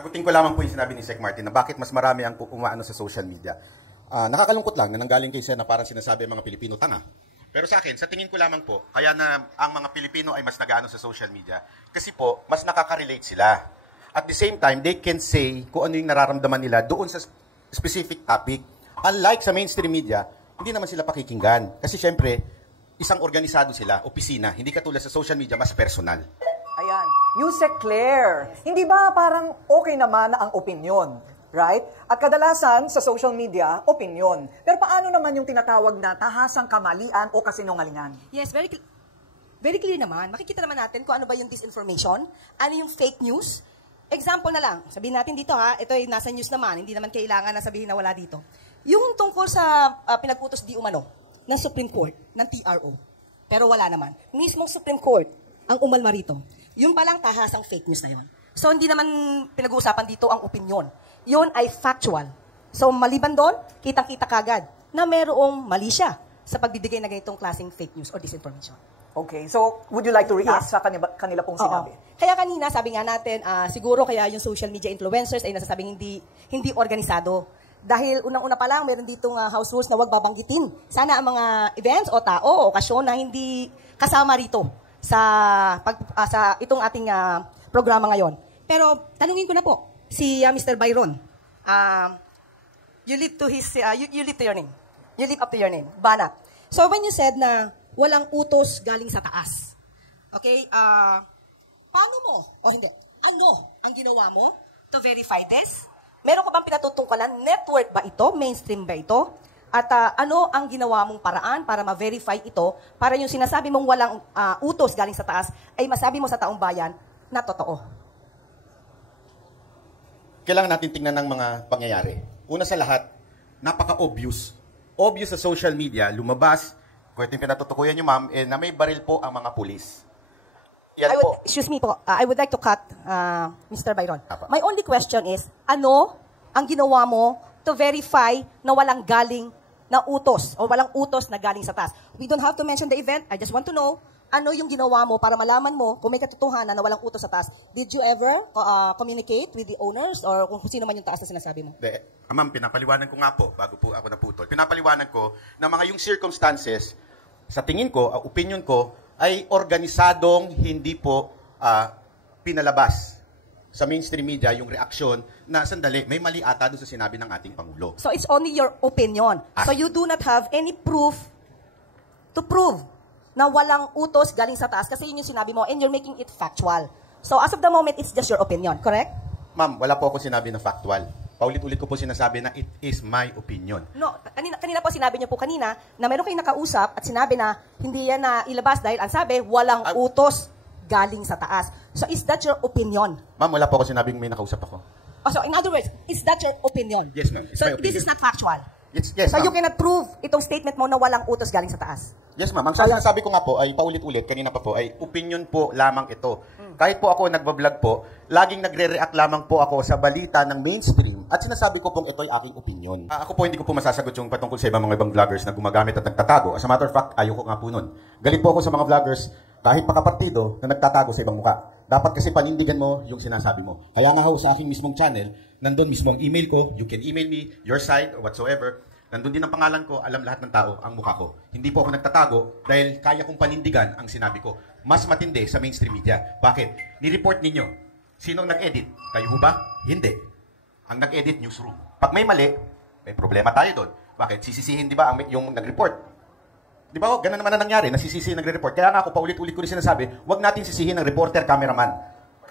Sagutin ko lamang po yung sinabi ni Sec Martin na bakit mas marami ang umaano sa social media. Nakakalungkot lang na nanggaling kay Sen na parang sinasabi ang mga Pilipino tanga. Pero sa akin, sa tingin ko lamang po, kaya na ang mga Pilipino ay mas nagaano sa social media kasi po, mas nakaka-relate sila. At the same time, they can say kung ano yung nararamdaman nila doon sa specific topic. Unlike sa mainstream media, hindi naman sila pakikinggan. Kasi syempre, isang organisado sila, opisina, hindi katulad sa social media, mas personal. Ayan. Yusek Claire, hindi ba parang okay naman na ang opinion? Right? At kadalasan sa social media, opinion. Pero paano naman yung tinatawag na tahasang kamalian o kasinungalingan? Yes, very clear naman. Makikita naman natin kung ano ba yung disinformation, ano yung fake news. Example na lang, sabihin natin dito ha, ito ay nasa news naman, hindi naman kailangan na sabihin na wala dito. Yung tungkol sa pinag-utos di umano ng Supreme Court, ng TRO. Pero wala naman. Mismong Supreme Court ang umalma rito. Yun palang tahasang fake news na yun. So hindi naman pinag-uusapan dito ang opinion. Yun ay factual. So maliban doon, kitang-kita kagad na merong mali siya sa pagbibigay na ganitong klaseng fake news or disinformation. Okay, so would you like to react sa kanila pong sinabi? Kaya kanina, sabi nga natin, siguro kaya yung social media influencers ay nasasabing hindi organisado. Dahil unang-una pa lang, meron ditong house rules na huwag babanggitin. Sana ang mga events o tao o okasyon na hindi kasama rito sa itong ating programa ngayon. Pero tanungin ko na po, si Mr. Byron, you live to your name. You live up to your name. Banat. So when you said na walang utos galing sa taas, okay, paano mo, o hindi, ano ang ginawa mo to verify this? Meron ka bang pinatutungkalan? Network ba ito? Mainstream ba ito? At ano ang ginawa mong paraan para ma-verify ito para yung sinasabi mong walang utos galing sa taas ay masabi mo sa taong bayan na totoo? Kailangan natin tingnan ng mga pangyayari. Una sa lahat, napaka-obvious. Obvious sa social media, lumabas, kung ito yung pinatutukuyan nyo ma'am, na may baril po ang mga pulis. Yan po. Excuse me po, I would like to cut Mr. Byron. Apa. My only question is, ano ang ginawa mo to verify na walang galing na utos o walang utos na galing sa taas? We don't have to mention the event. I just want to know, ano yung ginawa mo para malaman mo kung may katotohanan na walang utos sa taas? Did you ever communicate with the owners or kung sino man yung taas na sinasabi mo? Ma'am, pinapaliwanan ko nga po, bago po ako naputol, pinapaliwanan ko na mga yung circumstances, sa tingin ko, opinion ko, ay organisadong hindi po pinalabas sa mainstream media yung reaksyon na sandali, may mali ata doon sa sinabi ng ating Pangulo. So it's only your opinion. So you do not have any proof to prove na walang utos galing sa taas kasi yun yung sinabi mo and you're making it factual. So as of the moment, it's just your opinion, correct? Ma'am, wala po ako sinabi na factual. Paulit-ulit ko po sinasabi na it is my opinion. No, kanina po sinabi niyo po kanina na meron kayong nakausap at sinabi na hindi yan na ilabas dahil ang sabi, walang utos galing sa taas. So is that your opinion? Ma'am, wala po ako sinabing may nakausap ako. Oh, so in other words, is that your opinion? Yes, ma'am. So this is not factual? Yes, so ma'am. you cannot prove itong statement mo na walang utos galing sa taas? Yes, ma'am. Ang sabi ko nga po ay paulit-ulit, kanina pa po, ay opinion po lamang ito. Kahit po ako nagbablog po, laging nagre-react lamang po ako sa balita ng mainstream at sinasabi ko pong ito ay aking opinion. Ako po hindi ko po masasagot yung patungkol sa mga ibang vloggers na gumagamit at nagtatago. As a matter of fact, ayoko nga po nun. Galit po ako sa mga vloggers, kahit pakapartido, na nagtatago sa ibang muka. Dapat kasi panindigan mo yung sinasabi mo. Kaya nga ho, sa aking mismong channel, nandun mismo ang email ko, you can email me, your side, or whatsoever. Nandun din ang pangalan ko, alam lahat ng tao ang mukha ko. Hindi po ako nagtatago dahil kaya kong panindigan ang sinabi ko. Mas matindi sa mainstream media. Bakit? Ni-report ninyo. Sinong nag-edit? Kayo ho ba? Hindi. Ang nag-edit, newsroom. Pag may mali, may problema tayo doon. Bakit? Sisisihin di ba yung nag-report? Di ba? Ganun naman na nangyari, nasisisihin nagre-report. Kaya nga ako, paulit-ulit ko rin sinasabi, huwag natin sisihin ng reporter, cameraman.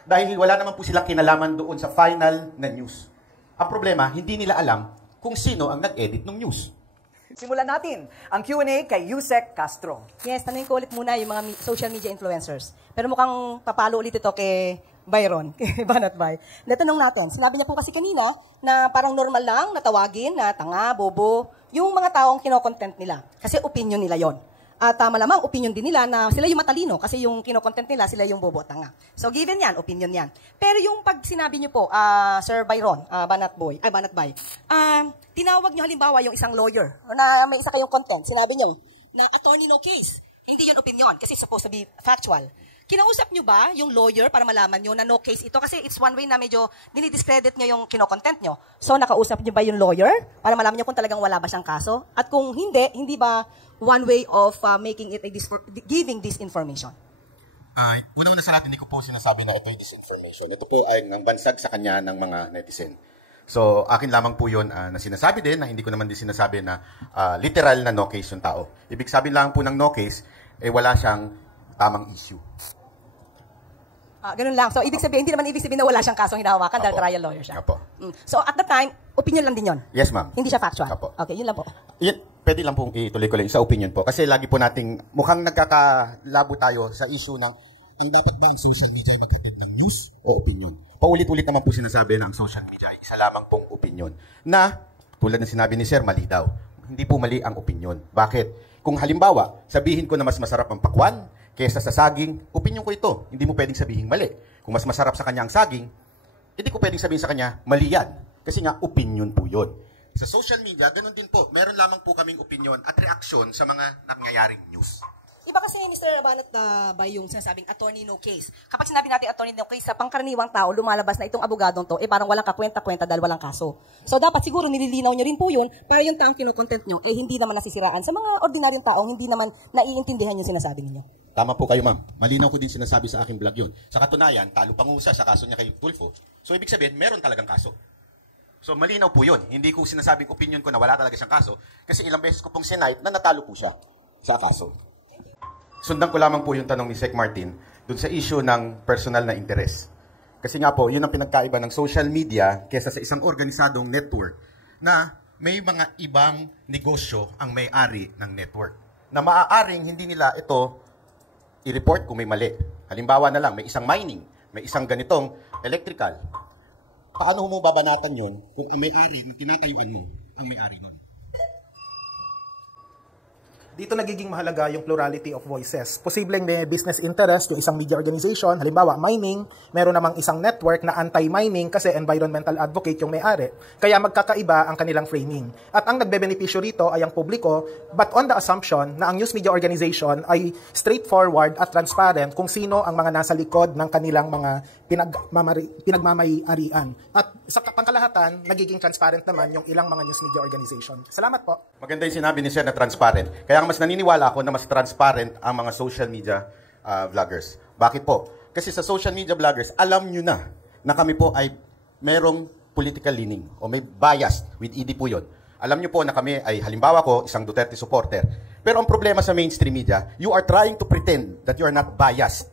Dahil wala naman po silang kinalaman doon sa final na news. Ang problema, hindi nila alam kung sino ang nag-edit ng news. Simulan natin ang Q&A kay Yusek Castro. Yes, tanungin ko ulit muna yung mga social media influencers. Pero mukhang papalo ulit ito kay Byron, kay Banat Bay. Natanong natin, sinabi niya po kasi kanina na parang normal lang natawagin na tanga, bobo, yung mga taong kinokontent nila. Kasi opinion nila yon. At malamang opinion din nila na sila yung matalino kasi yung kinokontent nila, sila yung bobo at tanga. So given yan, opinion yan. Pero yung pag sinabi niyo po, Sir Byron, Banat Bay, tinawag niyo halimbawa yung isang lawyer na may isa kayong content, sinabi niyo na attorney no case. Hindi yun opinion kasi it's supposed to be factual. Kinausap nyo ba yung lawyer para malaman nyo na no case ito? Kasi it's one way na medyo dinidiscredit nyo yung kinokontent nyo. So, nakausap nyo ba yung lawyer para malaman nyo kung talagang wala ba siyang kaso? At kung hindi ba one way of making it giving this information? Una sa lahat, hindi ko po sinasabi na ito ay disinformation. Ito po ay bansag sa kanya ng mga netizen. So, akin lamang po yun na sinasabi din, na hindi ko naman din sinasabi na literal na no case yung tao. Ibig sabihin lang po ng no case, wala siyang tamang issue. Ganun lang. So, hindi naman ibig sabihin na wala siyang kasong hinahawakan dahil trial lawyer siya. Apo. So, at the time, opinion lang din yon. Yes, ma'am. Hindi siya factual. Apo. Okay, yun lang po. Pwede lang pong ituloy ko lang sa opinion po. Kasi lagi po nating mukhang nagkakalabo tayo sa issue ng ang dapat ba ang social media ay maghatid ng news o opinion? Paulit-ulit naman po sinasabi na ang social media ay isa lamang pong opinion. Na, tulad ng sinabi ni Sir, mali daw. Hindi po mali ang opinion. Bakit? Kung halimbawa, sabihin ko na mas masarap ang pakwan kesa sa saging, opinion ko ito. Hindi mo pwedeng sabihin mali. Kung mas masarap sa kanya ang saging, hindi ko pwedeng sabihin sa kanya, mali yan. Kasi nga, opinion po yun. Sa social media, ganun din po. Meron lamang po kaming opinion at reaksyon sa mga nangyayaring news. Iba kasi, Mr. Rabanat, na ba yung sinasabing attorney no case? Kapag sinabi natin attorney no case, sa pangkaraniwang tao, lumalabas na itong abogadong to, parang walang kakwenta-kwenta dahil walang kaso. So, dapat siguro nililinaw nyo rin po yun para yung taong kinokontent nyo, hindi naman nasisiraan. Sa mga ordinaryong taong hindi naman naiintindihan yung sinasabi ninyo. Tama po kayo, ma'am. Malinaw ko din sinasabi sa aking vlog yun. Sa katunayan, talo pangusa sa kaso niya kay Tulfo. So, ibig sabihin, meron talagang kaso. So, malinaw po yun. Hindi ko sinasabing opinion ko na wala talaga siyang kaso kasi ilang beses ko pong sinight na natalo po siya sa kaso. Sundan ko lamang po yung tanong ni Sec Martin dun sa issue ng personal na interes. Kasi nga po, yun ang pinagkaiba ng social media kesa sa isang organisadong network na may mga ibang negosyo ang may-ari ng network. Na maaaring hindi nila ito i-report kung may mali. Halimbawa na lang, may isang mining, may isang ganitong electrical. Paano mo babanatan yun kung ang may-ari na tinatayuan mo ang may-ari nun? Dito nagiging mahalaga yung plurality of voices. Posibleng may business interest yung isang media organization, halimbawa mining, meron namang isang network na anti-mining kasi environmental advocate yung may-ari. Kaya magkakaiba ang kanilang framing. At ang nagbebenepisyo rito ay ang publiko, but on the assumption na ang news media organization ay straightforward at transparent kung sino ang mga nasa likod ng kanilang mga pinagmamayarian. At sa pangkalahatan, nagiging transparent naman yung ilang mga news media organization. Salamat po. Maganda yung sinabi ni Sir na transparent. Kaya mas naniniwala ako na mas transparent ang mga social media vloggers. Bakit po? Kasi sa social media vloggers, alam nyo na kami po ay merong political leaning o may bias with ED po yun. Alam nyo po na kami ay halimbawa ko, isang Duterte supporter. Pero ang problema sa mainstream media, you are trying to pretend that you are not biased.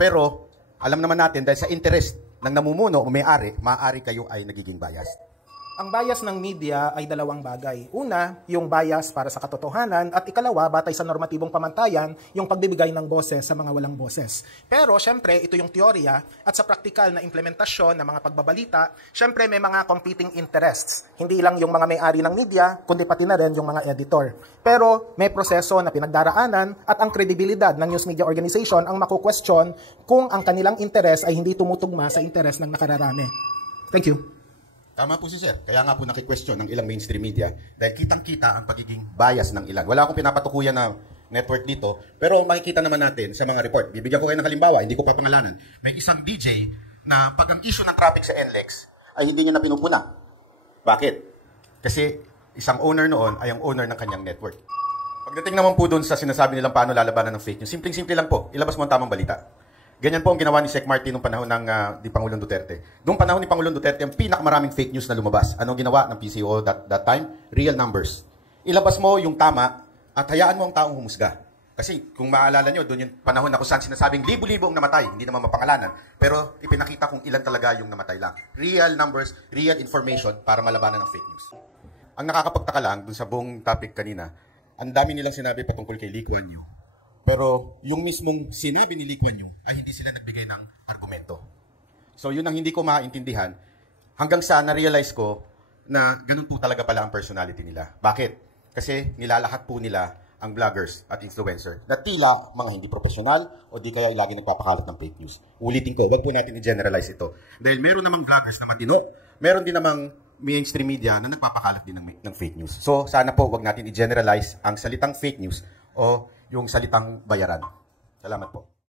Pero alam naman natin dahil sa interest ng namumuno o may-ari, maaari kayo ay nagiging biased. Ang bias ng media ay dalawang bagay. Una, yung bias para sa katotohanan at ikalawa, batay sa normatibong pamantayan, yung pagbibigay ng boses sa mga walang boses. Pero syempre, ito yung teorya at sa praktikal na implementasyon ng mga pagbabalita, syempre may mga competing interests. Hindi lang yung mga may-ari ng media, kundi pati na rin yung mga editor. Pero may proseso na pinagdaraanan at ang kredibilidad ng news media organization ang makukwestiyon kung ang kanilang interes ay hindi tumutugma sa interes ng nakararami. Thank you. Tama po si Sir. Kaya nga po naki-question ng ilang mainstream media dahil kitang-kita ang pagiging bias ng ilan. Wala akong pinapatukuyan na network dito, pero makikita naman natin sa mga report. Bibigyan ko kayo ng halimbawa, hindi ko pa pangalanan. May isang DJ na pag ang issue ng traffic sa NLEX ay hindi niya na pinupuna. Bakit? Kasi isang owner noon ay ang owner ng kanyang network. Pagdating naman po doon sa sinasabi nilang paano lalabanan ng fake news, simpleng-simple lang po, ilabas mo ang tamang balita. Ganyan po ang ginawa ni Sec Martin noong panahon ng di Pangulong Duterte. Noong panahon ni Pangulong Duterte, ang pinakamaraming fake news na lumabas. Anong ginawa ng PCO that time? Real numbers. Ilabas mo yung tama at hayaan mo ang taong humusga. Kasi kung maalala nyo, doon yung panahon na kung saan sinasabing libo-libo ang namatay, hindi naman mapangalanan. Pero ipinakita kung ilan talaga yung namatay lang. Real numbers, real information para malabanan ng fake news. Ang nakakapagtaka lang dun sa buong topic kanina, ang dami nilang sinabi patungkol kay Lee Kuan Yew. Pero yung mismong sinabi ni Lee Kuan Yew ay hindi sila nagbigay ng argumento. So yun ang hindi ko maintindihan hanggang sa na-realize ko na ganun po talaga pala ang personality nila. Bakit? Kasi nilalahat po nila ang vloggers at influencer na tila mga hindi profesional o di kaya lagi nagpapakalat ng fake news. Ulitin ko, wag po natin i-generalize ito. Dahil meron namang vloggers na matino, meron din namang mainstream media na nagpapakalat din ng fake news. So sana po wag natin i-generalize ang salitang fake news o yung salitang bayaran. Salamat po.